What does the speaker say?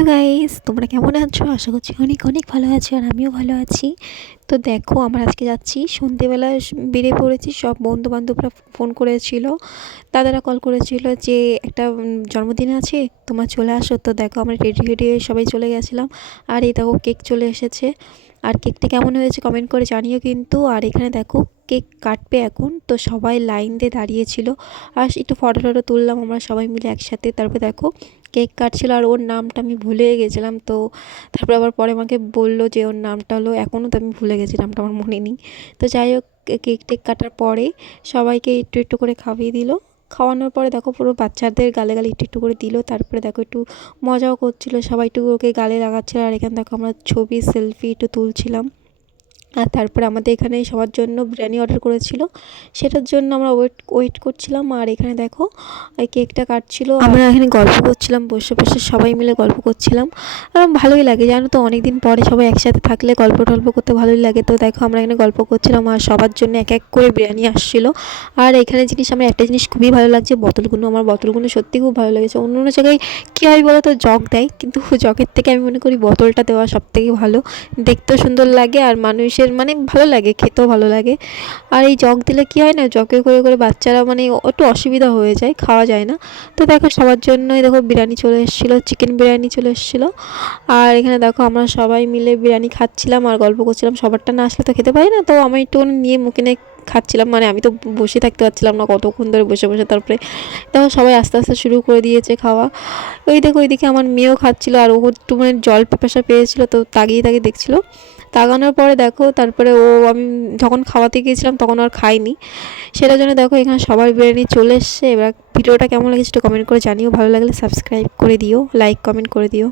Hello guys, তোমরা কেমন আছো? আশা করছি অনেক অনেক ভালো আছো আর আমিও ভালো আছি। তো দেখো, আমরা আজকে যাচ্ছি। সন্ধেবেলা বেরিয়ে পড়েছি, সব বন্ধু বান্ধবরা ফোন করেছিল। দাদারা কল করেছিল যে, একটা জন্মদিন আছে, তোমার চলে আসো। তো দেখো, আমরা রেডি রেডি সবাই চলে গেছিলাম। আর এই দেখো, কেক চলে এসেছে। আর কেকটা কেমন হয়েছে কমেন্ট করে জানিও কিন্তু। আর এখানে দেখো, কেক কাটবে এখন। তো সবাই লাইন দিয়ে দাঁড়িয়েছিল। আর একটু ফটো টটো তুললাম আমরা সবাই মিলে একসাথে। তারপরে দেখো কেক কাটছিল আর ওর নামটা আমি ভুলে গেছিলাম, তো তারপরে আবার পরে আমাকে বলল যে ওর নামটা হলো এখনও তো আমি ভুলে গেছি, নামটা আমার মনে নেই। তো যাই হোক কেক টেক কাটার পরে সবাইকে একটু একটু করে খাইয়ে দিল। খাওয়ানোর পরে দেখো পুরো বাচ্চাদের গালে গালে একটু একটু করে দিল, তারপরে দেখো একটু মজাও করছিল, সবাই একটু ওকে গালে লাগাচ্ছিল। আর এখানে দেখো আমরা ছবি, সেলফি একটু তুলছিলাম। আর তারপরে আমাদের এখানে সবার জন্য বিরিয়ানি অর্ডার করেছিল। সেটার জন্য আমরা ওয়েট ওয়েট করছিলাম। আর এখানে দেখো, এই কেকটা কাটছিল। আমরা এখানে গল্প করছিলাম, বসে বসে সবাই মিলে গল্প করছিলাম। ভালোই লাগে, জানো তো অনেক দিন পরে সবাই একসাথে থাকলে গল্প টল্প করতে ভালোই লাগে। তো দেখো, আমরা এখানে গল্প করছিলাম, আর সবার জন্য এক এক করে বিরিয়ানি আসছিল। আর এখানে জিনিস, আমার একটা জিনিস খুবই ভালো লাগছে, বোতলগুলো। আমার বোতলগুলো সত্যি খুব ভালো লেগেছে। অন্য অন্য জায়গায় কী হয় বলো তো, জগ দেয়। কিন্তু জগের থেকে আমি মনে করি বোতলটা দেওয়া সব থেকে ভালো। দেখতেও সুন্দর লাগে, আর মানুষ মানুষের মানে ভালো লাগে, খেতেও ভালো লাগে। আর এই জগ দিলে কি হয় না, জগে করে করে বাচ্চারা মানে একটু অসুবিধা হয়ে যায়, খাওয়া যায় না। তো দেখো সবার জন্যই দেখো বিরিয়ানি চলে এসেছিল চিকেন বিরিয়ানি চলে এসেছিল। আর এখানে দেখো আমরা সবাই মিলে বিরিয়ানি খাচ্ছিলাম আর গল্প করছিলাম, সবারটা না আসলে তো খেতে পারি না, তো আমি একটু নিয়ে মুখে নিয়ে খাচ্ছিলাম মানে আমি তো বসে থাকতে পারছিলাম না কতক্ষণ ধরে বসে বসে। তারপরে দেখো সবাই আস্তে আস্তে শুরু করে দিয়েছে খাওয়া। ওই দেখো ওইদিকে আমার মেয়েও খাচ্ছিলো আর ও একটু মানে জল পেপাসা পেয়েছিলো তো তাগিয়ে তাগিয়ে দেখছিলো। তাগানোর পরে দেখো তারপরে ও আমি যখন খাওয়াতে গিয়েছিলাম তখন আর খাইনি। সেটার জন্য দেখো এখানে সবার বিরিয়ানি চলে এসছে। এবার ভিডিওটা কেমন লাগছে একটু কমেন্ট করে জানিও। ভালো লাগলে সাবস্ক্রাইব করে দিও লাইক কমেন্ট করে দিও।